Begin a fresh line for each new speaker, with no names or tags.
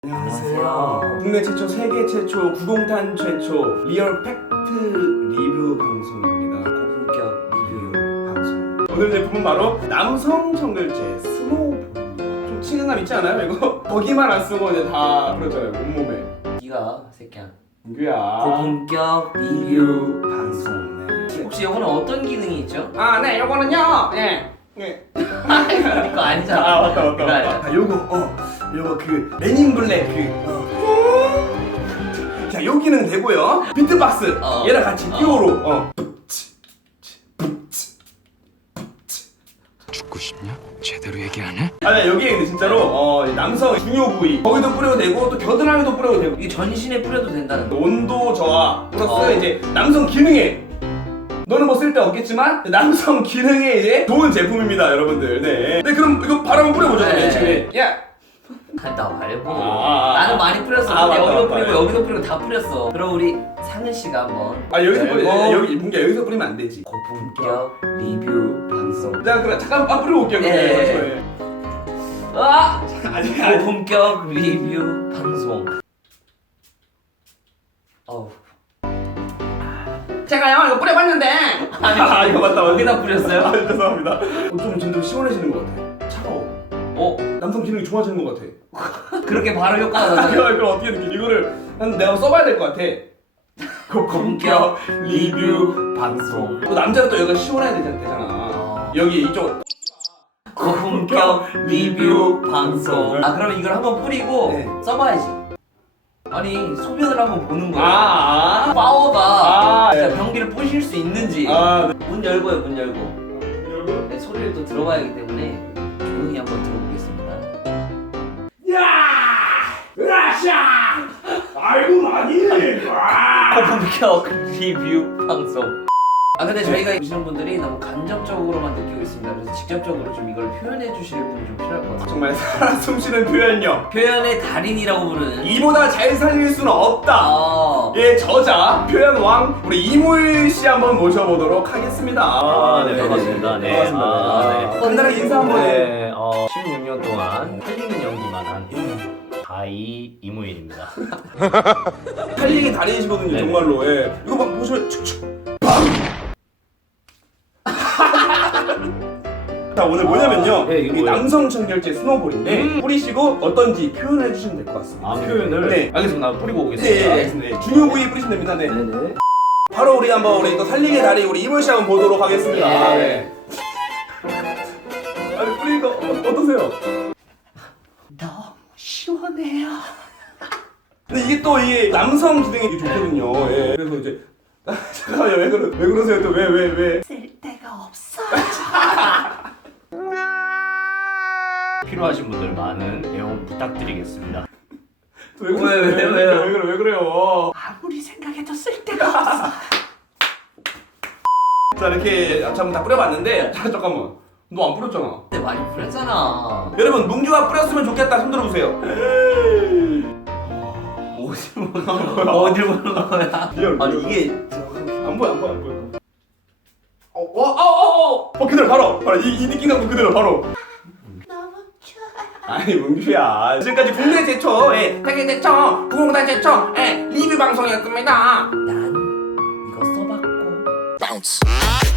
안녕하세요. 국내 최초, 세계 최초, 구공탄 최초 리얼 팩트 리뷰 방송입니다.
고품격 리뷰
방송. 오늘 제품은 바로 남성 청결제 스노우볼입니다. 좀 친근감 있지 않아요? 이거 거기만 안 쓰고 이제 다 그렇잖아요. 온몸에.
네가 새끼야
민규야.
고품격 리뷰
방송. 네.
혹시 이거는 어떤 기능이 있죠?
아, 네, 요거는요. 네. 네.
이거 아니잖아.
아, 맞다.
이거 아니야.
아, 요거 그 맨인 블랙 자, 여기는 되고요. 비트박스 얘랑 같이 듀오로
죽고 싶냐? 제대로 얘기 안 해?
아니 여기에 근데 진짜로 남성 중요 부위 거기도 뿌려도 되고 또 겨드랑이도 뿌려도 되고
이게 전신에 뿌려도 된다는 거.
온도 저하 플러스 이제 남성 기능에 너는 뭐 쓸데 없겠지만 남성 기능에 이제 좋은 제품입니다 여러분들. 네 그럼 이거 바로 한번 뿌려보죠.
네.
지금 야
나 말고
아.
나는 많이 뿌렸어.
아,
근데
맞다,
여기도
맞다.
뿌리고 여기도 뿌리고 다 뿌렸어. 그럼 우리 상은 씨가 한번
여기서
열고
뿌려 여기 문제 여기서 뿌리면 안 되지.
고품격 리뷰 방송.
자 그럼 잠깐 뿌려볼게요.
네. 아!
아직
고품격 리뷰 방송. 어우.
제가요 이거 뿌려봤는데 이거 맞다.
여기다 뿌렸어요?
죄송합니다. 좀 점점 시원해지는 것 같아. 차가워. 남성 기능이 좋아지는 것 같아.
그렇게 바로 효과가 나서
그럼 어떻게 느끼? 이거를 내가 써봐야 될 것 같아. 고품격 리뷰 방송. 또 남자는 또 여기가 시원해야 되잖아. 여기 이쪽.
고품격 리뷰 방송. 아 그러면 이걸 한번 뿌리고
네.
써봐야지. 아니 소변을 한번 보는 거야. 파워가 진짜 변기를 부실 수 있는지. 문 열고요, 문 열고. 네, 소리를 또 들어봐야 하기 때문에 조용히 한번 들어보겠습니다.
야! 으라샤! 아이고 많이.
고품격 리뷰 방송. 아 근데 저희가 보시는 분들이 너무 간접적으로만 느끼고 있습니다. 그래서 직접적으로 좀 이걸 표현해 주실 분이 좀 필요할 것 같아요.
정말 살아 숨쉬는 표현력.
표현의 달인이라고 부르는
이보다 잘 살릴 수는 없다.
아,
예, 저자 표현 왕 우리 이무일 씨 한번 모셔보도록 하겠습니다.
네, 반갑습니다. 네.
반갑습니다.
아, 네.
간단하게 인사 한번 해.
네, 16년 동안 흘리는 연기만 한 다이 이무일입니다.
살리기 달인이시거든요,
네.
정말로. 예. 이거 막 보시면 축축. 자, 오늘 뭐냐면요.
네, 이거
이
뭐예요?
남성 청결제 스노볼인데 뿌리시고 어떤지 표현해 주시면 될 것 같습니다.
아, 표현을?
네.
알겠습니다. 나 뿌리고
네,
오겠습니다.
알겠습니다. 네. 중요 부위 뿌리시면 됩니다. 네.
네네.
바로 우리 한번 우리 또 살리기 달인 우리 이무일 씨 한번 보도록 하겠습니다.
네.
아니 뿌리니까 어떠세요?
너무 시원해요.
근데 이게 또 이게 남성 기능이 좋거든요. 예. 그래서 이제 잠깐만요. 왜 그러세요? 또 왜?
쓸데가 없어.
필요하신 분들 많은 애용 부탁드리겠습니다.
왜 그러세요?
왜요?
왜 그래요?
아무리 생각해도 쓸데가 없어.
자 이렇게 한번 다 뿌려봤는데 자 잠깐만 너 안 뿌렸잖아.
근데 많이 뿌렸잖아.
여러분 문규가 뿌렸으면 좋겠다. 손 들어보세요.
어딜 보는 거야?
아니 이게 안 보여. 그대로 바로 이 느낌 갖고 그대로 바로.
너무 좋아.
아니 문규야. 지금까지 국내 최초, 세계 최초, 구공단 최초, 리뷰 방송이었습니다.
난 이거 써봤고.